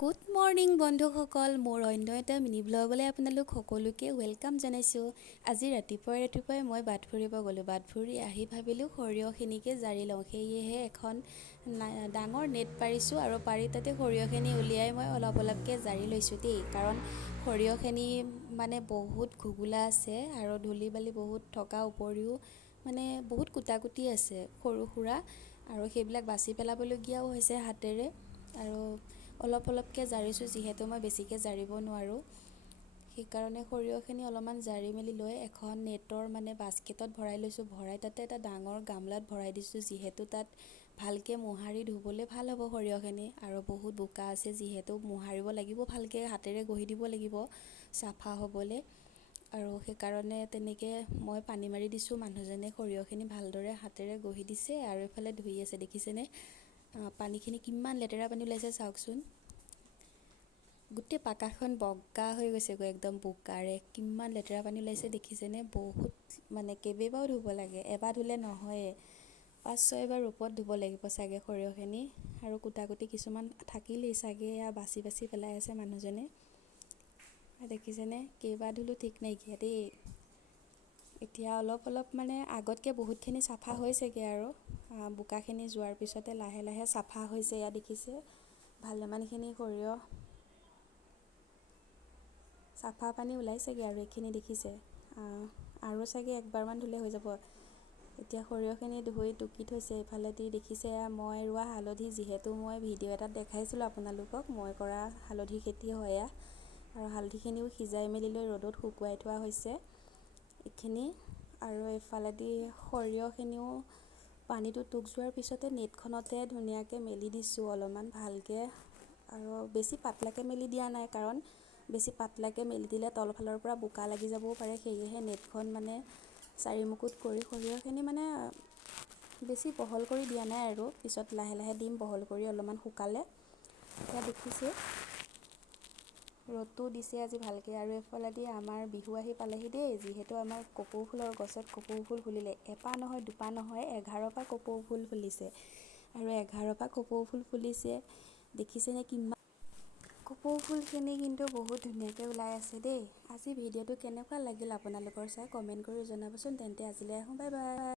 Good morning বন্ধুসকল, মোৰ অন্য এটা মিনি ব্লগলৈ আপোনালোক সকলোকে ৱেলকাম জনাইছোঁ। আজি ৰাতিপুৱাই মই বাট ফুৰিব গ'লোঁ। বাট ফুৰি আহি ভাবিলোঁ সৰিয়হখিনিকে জাৰি লওঁ। সেয়েহে এখন ডাঙৰ নেট পাৰিছোঁ আৰু পাৰি তাতে সৰিয়হখিনি উলিয়াই মই অলপকৈ জাৰি লৈছোঁ দেই। কাৰণ সৰিয়হখিনি মানে বহুত ঘুগুলা আছে আৰু ধূলি বালি বহুত থকা উপৰিও মানে বহুত কুটা আছে সৰু সুৰা, আৰু সেইবিলাক বাছি পেলাবলগীয়াও হৈছে হাতেৰে। আৰু অলপকৈ জাৰিছোঁ যিহেতু মই বেছিকৈ জাৰিব নোৱাৰোঁ। সেইকাৰণে সৰিয়হখিনি অলপমান জাৰি মেলি লৈ এখন নেটৰ বাস্কেটত ভৰাই লৈছোঁ। ভৰাই তাতে এটা ডাঙৰ গামলাত ভৰাই দিছোঁ, যিহেতু তাত ভালকৈ মোহাৰি ধুবলৈ ভাল হ'ব সৰিয়হখিনি। আৰু বহুত বোকা আছে যিহেতু মোহাৰিব লাগিব, ভালকৈ হাতেৰে ঘঁহি দিব লাগিব চাফা হ'বলৈ। আৰু সেইকাৰণে তেনেকৈ মই পানী মাৰি দিছোঁ। মানুহজনে সৰিয়হখিনি ভালদৰে হাতেৰে ঘঁহি দিছে আৰু এইফালে ধুই আছে। দেখিছেনে পানীখিনি কিমান লেতেৰা পানী ওলাইছে চাওকচোন। গোটেই পাকাখন বগা হৈ গৈছেগৈ একদম বোকাৰে। কিমান লেতেৰা পানী ওলাইছে দেখিছেনে। বহুত কেইবাবাৰো ধুব লাগে, এবাৰ ধুলে নহয়ে, 5-6 বাৰ ওপৰত ধুব লাগিব চাগে সৰিয়হখিনি। আৰু কুটি কিছুমান থাকিলেই চাগে, এয়া বাছি পেলাই আছে মানুহজনে। দেখিছেনে কেইবাৰ ধুলোঁ ঠিক নাইকিয়া দেই। এতিয়া অলপ আগতকৈ বহুতখিনি চাফা হৈছেগৈ আৰু বোকাখিনি যোৱাৰ পিছতে লাহে লাহে চাফা হৈছে। এয়া দেখিছে ভালেমানখিনি সৰিয়হ চাফা পানী ওলাইছেগৈ আৰু এইখিনি দেখিছে। আৰু চাগে একবাৰমান ধুলে হৈ যাব। এতিয়া সৰিয়হখিনি ধুই টুকি থৈছে এইফালেদি। দেখিছে মই ৰোৱা হালধি, যিহেতু মই ভিডিঅ' এটাত দেখাইছিলোঁ আপোনালোকক, মই কৰা হালধি খেতি হয় এয়া। আৰু হালধিখিনিও সিজাই মেলি লৈ ৰ'দত শুকুৱাই থোৱা হৈছে এইখিনি। আৰু এইফালেদি সৰিয়হখিনিও পানীটো টুক যোৱাৰ পিছতে নেটখনতে ধুনীয়াকৈ মেলি দিছোঁ অলপমান ভালকৈ। আৰু বেছি পাতলাকৈ মেলি দিয়া নাই, কাৰণ বেছি পাতলাকৈ মেলি দিলে তলফালৰ পৰা বোকা লাগি যাবও পাৰে। সেয়েহে নেটখন চাৰিমুকুট কৰি সৰিয়হখিনি বেছি বহল কৰি দিয়া নাই আৰু পিছত লাহে লাহে দিম বহল কৰি অলপমান শুকালে। এতিয়া দেখিছে ৰ'দটো দিছে আজি ভালকৈ। আৰু এইফালেদি আমাৰ বিহু আহি পালেহি দেই। যিহেতু আমাৰ কপৌ ফুলৰ গছত কপৌ ফুল ফুলিলে, এপাহ নহয় দুপাহ নহয় 11পাহ কপৌ ফুল ফুলিছে। আৰু 11পাহ কপৌ ফুল ফুলিছে দেখিছেনে কিমান। কপৌ ফুলখিনি কিন্তু বহুত ধুনীয়াকৈ ওলাই আছে দেই। আজি ভিডিঅ'টো কেনেকুৱা লাগিল আপোনালোকৰ চাই কমেণ্ট কৰি জনাবচোন। তেন্তে আজিলৈ আহোঁ, বাই বাই।